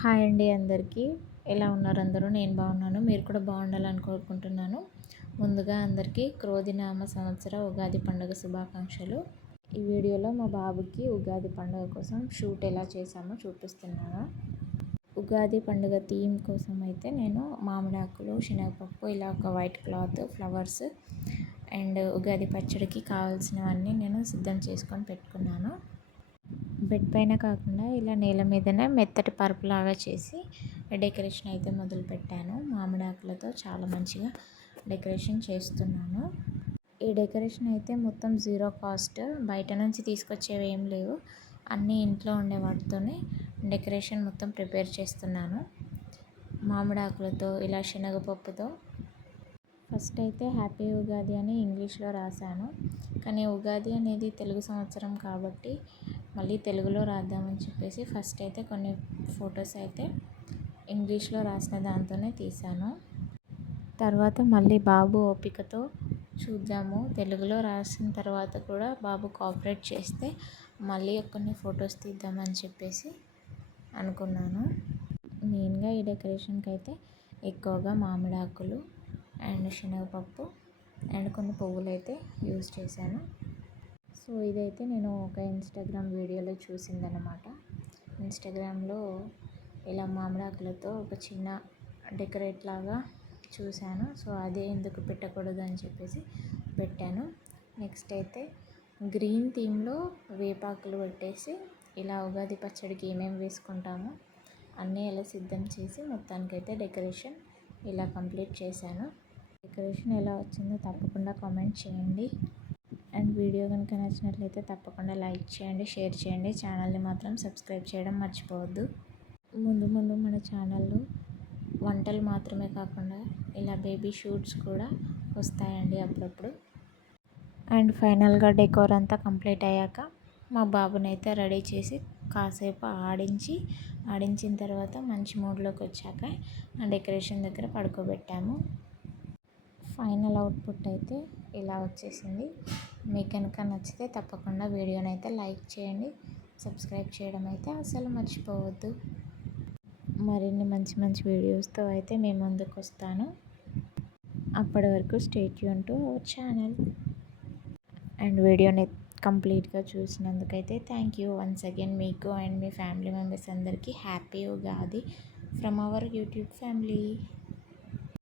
Hi అండి అందరికీ. ఎలా ఉన్నారు అందరూ? నేను బాగున్నాను. మీరు కూడా బాగుండాలని కోరుకుంటున్నాను. ముందుగా అందరికీ క్రోధినామ సంవత్సర ఉగాది పండుగ శుభాకాంక్షలు. ఈ వీడియోలో మా బాబుకి ఉగాది పండుగ కోసం షూట్ ఎలా చేశామో చూపిస్తున్నాను. ఉగాది పండుగ థీమ్ కోసం అయితే నేను మామిడాకులు, శనగపప్పు, ఇలా ఒక white cloth, flowers and Ugadi పచ్చడికి కావాల్సినవన్నీ నేను సిద్ధం చేసుకొని పెట్టుకున్నాను. బెడ్ పైన కాకుండా ఇలా నేల మీదనే మెత్తటి పరుపులాగా చేసి డెకరేషన్ అయితే మొదలుపెట్టాను. మామిడాకులతో చాలా మంచిగా డెకరేషన్ చేస్తున్నాను. ఈ డెకరేషన్ అయితే మొత్తం జీరో కాస్ట్, బయట నుంచి తీసుకొచ్చేవి ఏం లేవు, అన్నీ ఇంట్లో ఉండే వాటితోనే డెకరేషన్ మొత్తం ప్రిపేర్ చేస్తున్నాను. మామిడాకులతో ఇలా శనగపప్పుతో ఫస్ట్ అయితే హ్యాపీ ఉగాది అని ఇంగ్లీష్లో రాశాను. కానీ ఉగాది అనేది తెలుగు సంవత్సరం కాబట్టి మళ్ళీ తెలుగులో రాద్దామని చెప్పేసి ఫస్ట్ అయితే కొన్ని ఫొటోస్ అయితే ఇంగ్లీష్లో రాసిన దాంతోనే తీశాను. తర్వాత మళ్ళీ బాబు ఓపికతో చూద్దాము, తెలుగులో రాసిన తర్వాత కూడా బాబు కోఆపరేట్ చేస్తే మళ్ళీ కొన్ని ఫొటోస్ తీద్దామని చెప్పేసి అనుకున్నాను. మెయిన్గా ఈ డెకరేషన్కి అయితే ఎక్కువగా మామిడాకులు అండ్ శనగపప్పు అండ్ కొన్ని పువ్వులు అయితే యూజ్ చేశాను. సో ఇదైతే నేను ఒక ఇన్స్టాగ్రామ్ వీడియోలో చూసిందనమాట. ఇన్స్టాగ్రామ్లో ఇలా మామిడాకులతో ఒక చిన్న డెకరేట్ లాగా చూశాను. సో అదే ఎందుకు పెట్టకూడదు అని చెప్పేసి పెట్టాను. నెక్స్ట్ అయితే గ్రీన్ థీమ్లో వేపాకులు పెట్టేసి ఇలా ఉగాది పచ్చడికి ఏమేమి వేసుకుంటామో అన్నీ ఇలా సిద్ధం చేసి మొత్తానికైతే డెకరేషన్ ఇలా కంప్లీట్ చేశాను. డెకరేషన్ ఎలా వచ్చిందో తప్పకుండా కామెంట్ చేయండి. అండ్ వీడియో కనుక నచ్చినట్లయితే తప్పకుండా లైక్ చేయండి, షేర్ చేయండి. ఛానల్ని మాత్రం సబ్స్క్రైబ్ చేయడం మర్చిపోవద్దు. ముందు ముందు మన ఛానల్లో వంటలు మాత్రమే కాకుండా ఇలా బేబీ షూట్స్ కూడా వస్తాయండి అప్పుడప్పుడు. అండ్ ఫైనల్గా డెకోర్ అంతా కంప్లీట్ అయ్యాక మా బాబునైతే రెడీ చేసి కాసేపు ఆడించిన తర్వాత మంచి మూడ్లోకి వచ్చాక డెకరేషన్ దగ్గర పడుకోబెట్టాము. ఫైనల్ అవుట్పుట్ అయితే ఇలా వచ్చేసింది. మీకు కనుక నచ్చితే తప్పకుండా వీడియోని అయితే లైక్ చేయండి, సబ్స్క్రైబ్ చేయడం అయితే అసలు మర్చిపోవద్దు. మరిన్ని మంచి మంచి వీడియోస్తో అయితే మేము ముందుకు వస్తాను. అప్పటి వరకు stay tune to our channel. And వీడియోని కంప్లీట్గా చూసినందుకైతే థ్యాంక్ యూ వన్స్ అగైన్. మీకు అండ్ మీ ఫ్యామిలీ మెంబర్స్ అందరికీ happy Ugadi from our YouTube family.